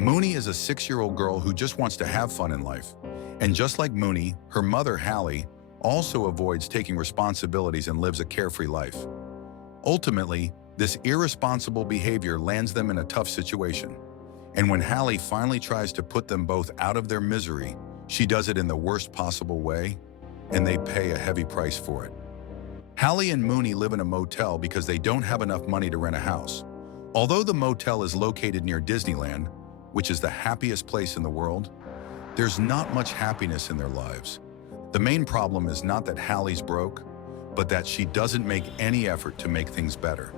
Moonee is a 6-year-old girl who just wants to have fun in life. And just like Moonee, her mother, Halley, also avoids taking responsibilities and lives a carefree life. Ultimately, this irresponsible behavior lands them in a tough situation. And when Halley finally tries to put them both out of their misery, she does it in the worst possible way, and they pay a heavy price for it. Halley and Moonee live in a motel because they don't have enough money to rent a house. Although the motel is located near Disneyland, which is the happiest place in the world, there's not much happiness in their lives. The main problem is not that Halley's broke, but that she doesn't make any effort to make things better.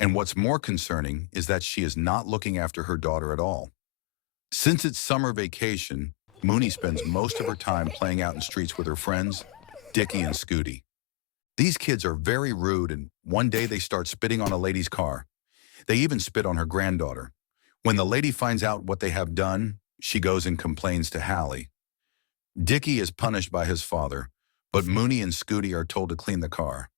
And what's more concerning is that she is not looking after her daughter at all. Since it's summer vacation, Moonee spends most of her time playing out in streets with her friends, Dickie and Scooty. These kids are very rude, and one day they start spitting on a lady's car. They even spit on her granddaughter. When the lady finds out what they have done, she goes and complains to Halley. Dickie is punished by his father, but Moonee and Scooty are told to clean the car.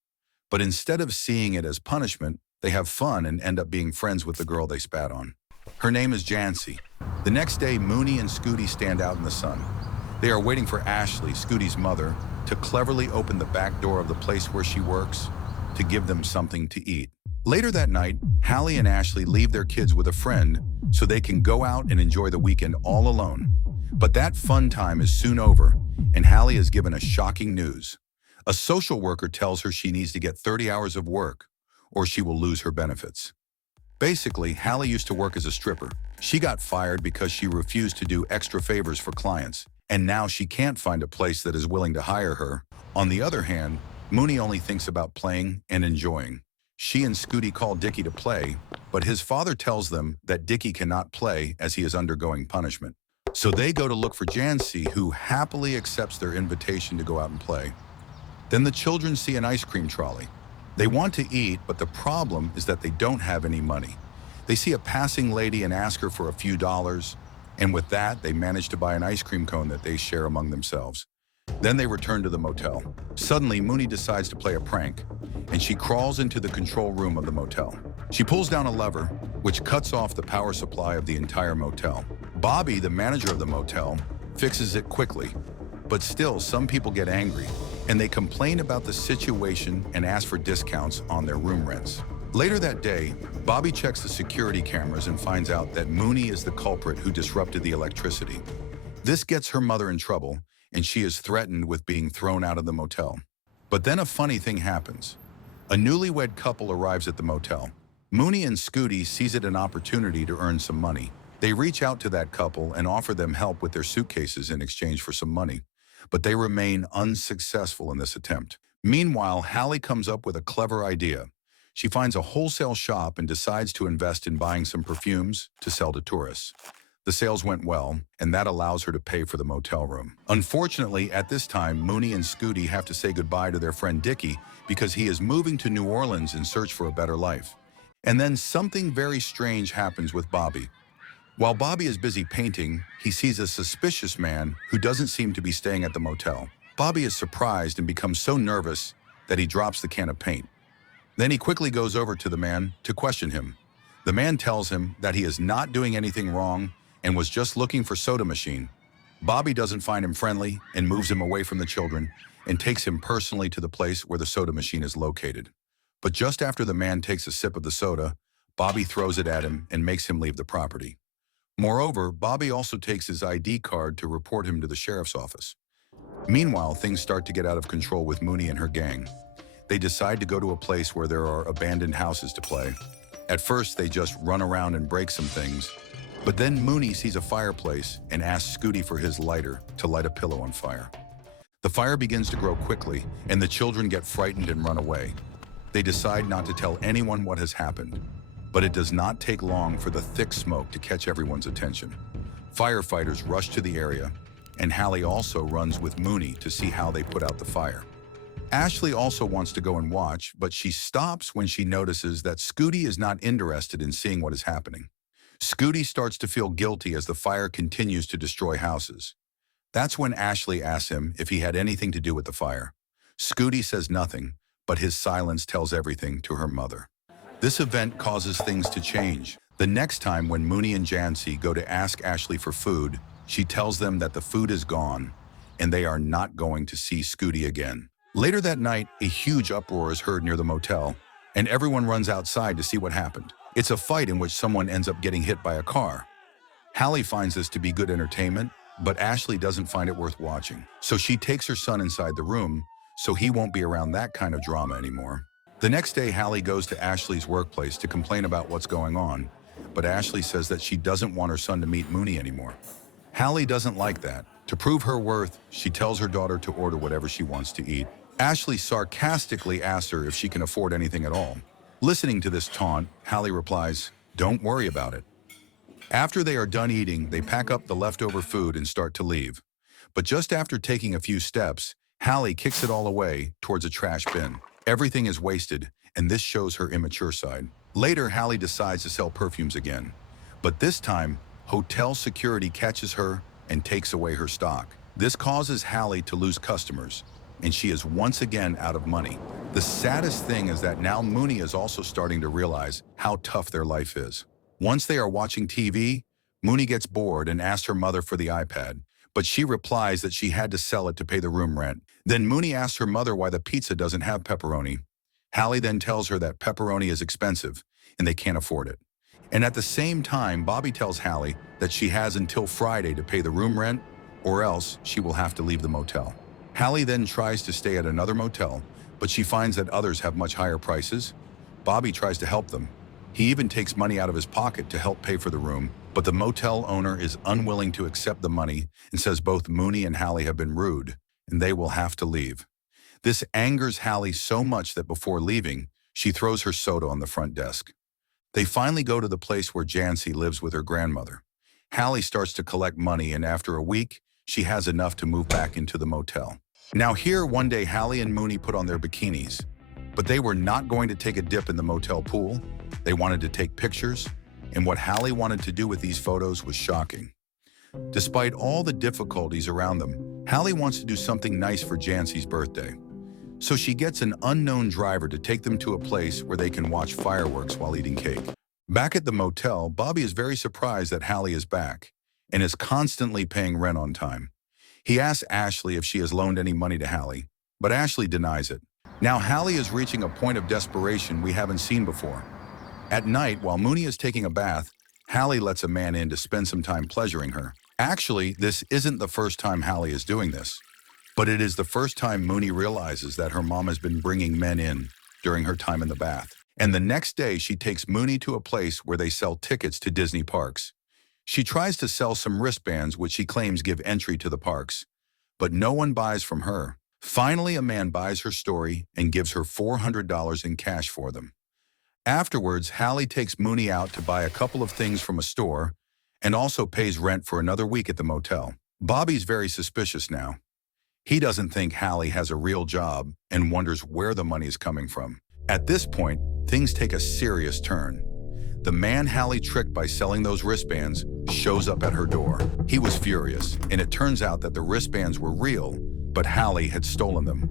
But instead of seeing it as punishment, they have fun and end up being friends with the girl they spat on. Her name is Jancy. The next day, Moonee and Scooty stand out in the sun. They are waiting for Ashley, Scooty's mother, to cleverly open the back door of the place where she works to give them something to eat. Later that night, Halley and Ashley leave their kids with a friend so they can go out and enjoy the weekend all alone. But that fun time is soon over, and Halley is given a shocking news. A social worker tells her she needs to get 30 hours of work, or she will lose her benefits. Basically, Halley used to work as a stripper. She got fired because she refused to do extra favors for clients, and now she can't find a place that is willing to hire her. On the other hand, Moonee only thinks about playing and enjoying. She and Scooty call Dickie to play, but his father tells them that Dickie cannot play as he is undergoing punishment. So they go to look for Jancy, who happily accepts their invitation to go out and play. Then the children see an ice cream trolley. They want to eat, but the problem is that they don't have any money. They see a passing lady and ask her for a few dollars, and with that, they manage to buy an ice cream cone that they share among themselves. Then they return to the motel. Suddenly, Moonee decides to play a prank, and she crawls into the control room of the motel. She pulls down a lever, which cuts off the power supply of the entire motel. Bobby, the manager of the motel, fixes it quickly, but still some people get angry, and they complain about the situation and ask for discounts on their room rents. Later that day, Bobby checks the security cameras and finds out that Moonee is the culprit who disrupted the electricity. This gets her mother in trouble, and she is threatened with being thrown out of the motel. But then a funny thing happens. A newlywed couple arrives at the motel. Moonee and Scooty seize it an opportunity to earn some money. They reach out to that couple and offer them help with their suitcases in exchange for some money, but they remain unsuccessful in this attempt. Meanwhile, Halley comes up with a clever idea. She finds a wholesale shop and decides to invest in buying some perfumes to sell to tourists. The sales went well, and that allows her to pay for the motel room. Unfortunately, at this time, Moonee and Scooty have to say goodbye to their friend Dickie because he is moving to New Orleans in search for a better life. And then something very strange happens with Bobby. While Bobby is busy painting, he sees a suspicious man who doesn't seem to be staying at the motel. Bobby is surprised and becomes so nervous that he drops the can of paint. Then he quickly goes over to the man to question him. The man tells him that he is not doing anything wrong and was just looking for soda machine. Bobby doesn't find him friendly and moves him away from the children and takes him personally to the place where the soda machine is located. But just after the man takes a sip of the soda, Bobby throws it at him and makes him leave the property. Moreover, Bobby also takes his ID card to report him to the sheriff's office. Meanwhile, things start to get out of control with Moonee and her gang. They decide to go to a place where there are abandoned houses to play. At first, they just run around and break some things, but then Moonee sees a fireplace and asks Scooty for his lighter to light a pillow on fire. The fire begins to grow quickly, and the children get frightened and run away. They decide not to tell anyone what has happened, but it does not take long for the thick smoke to catch everyone's attention. Firefighters rush to the area, and Halley also runs with Moonee to see how they put out the fire. Ashley also wants to go and watch, but she stops when she notices that Scooty is not interested in seeing what is happening. Scooty starts to feel guilty as the fire continues to destroy houses. That's when Ashley asks him if he had anything to do with the fire. Scooty says nothing, but his silence tells everything to her mother. This event causes things to change. The next time when Moonee and Jancy go to ask Ashley for food, she tells them that the food is gone and they are not going to see Scooty again. Later that night, a huge uproar is heard near the motel, and everyone runs outside to see what happened. It's a fight in which someone ends up getting hit by a car. Halley finds this to be good entertainment, but Ashley doesn't find it worth watching. So she takes her son inside the room so he won't be around that kind of drama anymore. The next day, Halley goes to Ashley's workplace to complain about what's going on, but Ashley says that she doesn't want her son to meet Moonee anymore. Halley doesn't like that. To prove her worth, she tells her daughter to order whatever she wants to eat. Ashley sarcastically asks her if she can afford anything at all. Listening to this taunt, Halley replies, "Don't worry about it." After they are done eating, they pack up the leftover food and start to leave. But just after taking a few steps, Halley kicks it all away towards a trash bin. Everything is wasted, and this shows her immature side. Later, Halley decides to sell perfumes again. But this time, hotel security catches her and takes away her stock. This causes Halley to lose customers, and she is once again out of money. The saddest thing is that now Moonee is also starting to realize how tough their life is. Once they are watching TV, Moonee gets bored and asks her mother for the iPad, but she replies that she had to sell it to pay the room rent. Then Moonee asks her mother why the pizza doesn't have pepperoni. Halley then tells her that pepperoni is expensive and they can't afford it. And at the same time, Bobby tells Halley that she has until Friday to pay the room rent, or else she will have to leave the motel. Halley then tries to stay at another motel, but she finds that others have much higher prices. Bobby tries to help them. He even takes money out of his pocket to help pay for the room, but the motel owner is unwilling to accept the money and says both Moonee and Halley have been rude, and they will have to leave. This angers Halley so much that before leaving, she throws her soda on the front desk. They finally go to the place where Jancy lives with her grandmother. Halley starts to collect money, and after a week, she has enough to move back into the motel. Now here, one day, Halley and Moonee put on their bikinis, but they were not going to take a dip in the motel pool. They wanted to take pictures, and what Halley wanted to do with these photos was shocking. Despite all the difficulties around them, Halley wants to do something nice for Jancy's birthday. So she gets an unknown driver to take them to a place where they can watch fireworks while eating cake. Back at the motel, Bobby is very surprised that Halley is back and is constantly paying rent on time. He asks Ashley if she has loaned any money to Halley, but Ashley denies it. Now Halley is reaching a point of desperation we haven't seen before. At night, while Moonee is taking a bath, Halley lets a man in to spend some time pleasuring her. Actually, this isn't the first time Halley is doing this, but it is the first time Moonee realizes that her mom has been bringing men in during her time in the bath. And the next day, she takes Moonee to a place where they sell tickets to Disney parks. She tries to sell some wristbands which she claims give entry to the parks, but no one buys from her. Finally, a man buys her story and gives her $400 in cash for them. Afterwards, Halley takes Moonee out to buy a couple of things from a store and also pays rent for another week at the motel. Bobby's very suspicious now. He doesn't think Halley has a real job and wonders where the money is coming from. At this point, things take a serious turn. The man Halley tricked by selling those wristbands shows up at her door. He was furious, and it turns out that the wristbands were real, but Halley had stolen them.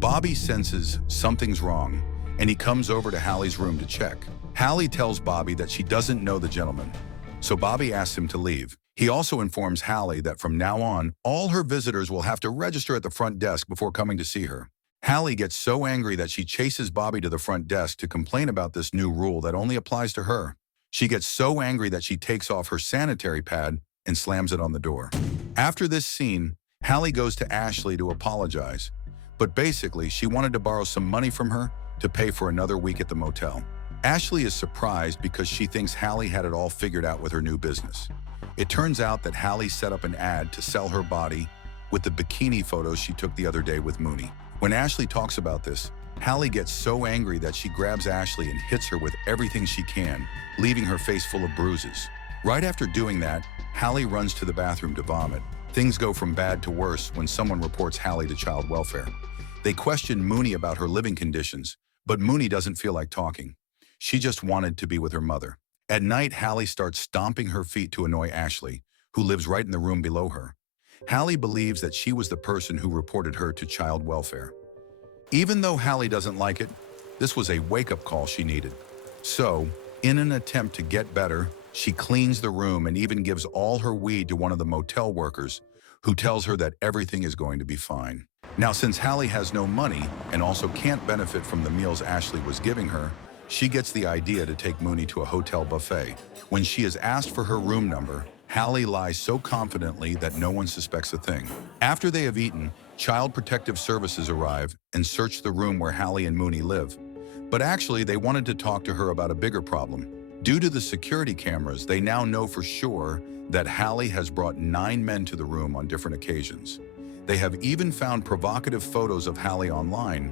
Bobby senses something's wrong, and he comes over to Halley's room to check. Halley tells Bobby that she doesn't know the gentleman, so Bobby asks him to leave. He also informs Halley that from now on, all her visitors will have to register at the front desk before coming to see her. Halley gets so angry that she chases Bobby to the front desk to complain about this new rule that only applies to her. She gets so angry that she takes off her sanitary pad and slams it on the door. After this scene, Halley goes to Ashley to apologize, but basically she wanted to borrow some money from her to pay for another week at the motel. Ashley is surprised because she thinks Halley had it all figured out with her new business. It turns out that Halley set up an ad to sell her body with the bikini photos she took the other day with Moonee. When Ashley talks about this, Halley gets so angry that she grabs Ashley and hits her with everything she can, leaving her face full of bruises. Right after doing that, Halley runs to the bathroom to vomit. Things go from bad to worse when someone reports Halley to child welfare. They question Moonee about her living conditions, but Moonee doesn't feel like talking. She just wanted to be with her mother. At night, Halley starts stomping her feet to annoy Ashley, who lives right in the room below her. Halley believes that she was the person who reported her to child welfare. Even though Halley doesn't like it, this was a wake-up call she needed. So, In an attempt to get better, she cleans the room and even gives all her weed to one of the motel workers, who tells her that everything is going to be fine. Now, since Halley has no money and also can't benefit from the meals Ashley was giving her, she gets the idea to take Moonee to a hotel buffet. When she is asked for her room number, Halley lies so confidently that no one suspects a thing. After they have eaten, Child Protective Services arrive and search the room where Halley and Moonee live. But actually, they wanted to talk to her about a bigger problem. Due to the security cameras, they now know for sure that Halley has brought 9 men to the room on different occasions. They have even found provocative photos of Halley online,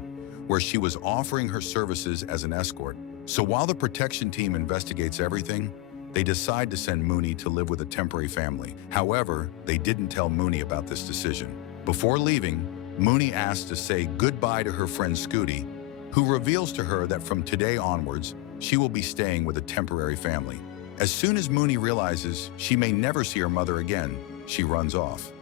where she was offering her services as an escort. So while the protection team investigates everything, they decide to send Moonee to live with a temporary family. However, they didn't tell Moonee about this decision. Before leaving, Moonee asks to say goodbye to her friend Scooty, who reveals to her that from today onwards, she will be staying with a temporary family. As soon as Moonee realizes she may never see her mother again, she runs off.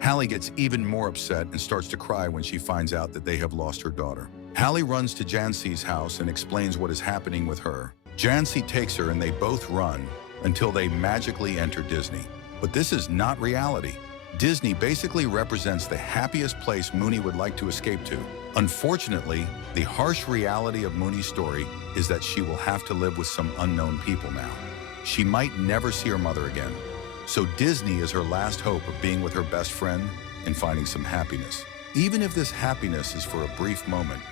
Halley gets even more upset and starts to cry when she finds out that they have lost her daughter. Halley runs to Jancy's house and explains what is happening with her. Jancy takes her and they both run until they magically enter Disney. But this is not reality. Disney basically represents the happiest place Moonee would like to escape to. Unfortunately, the harsh reality of Moonee's story is that she will have to live with some unknown people now. She might never see her mother again. So Disney is her last hope of being with her best friend and finding some happiness. Even if this happiness is for a brief moment,